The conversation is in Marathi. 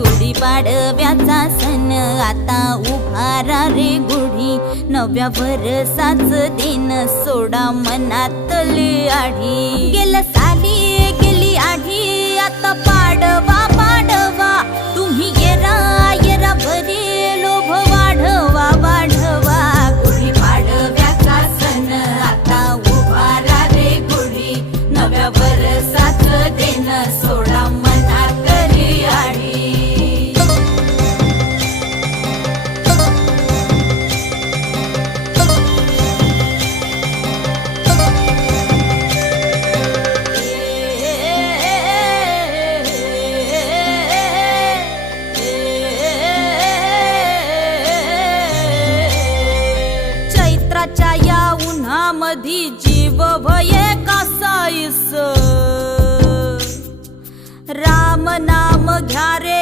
गुढीपाडव्याचा सण आता उभारा रे गुढी, नव्या वर्षाच दिन सोडा मनातली आढी। गेलं साली गेली आढी, आता पाडवा पाडवा, तुम्ही येरा येरा बरे लोभ वाढवा वाढवा। गुढीपाडव्याचा सण आता उभारा रे गुढी, नव्या वर्षाच दिन सोडा मनातली आढी। चैत्राच्या या उन्हामधी जीव भये कासाईस, राम नाम घ्या रे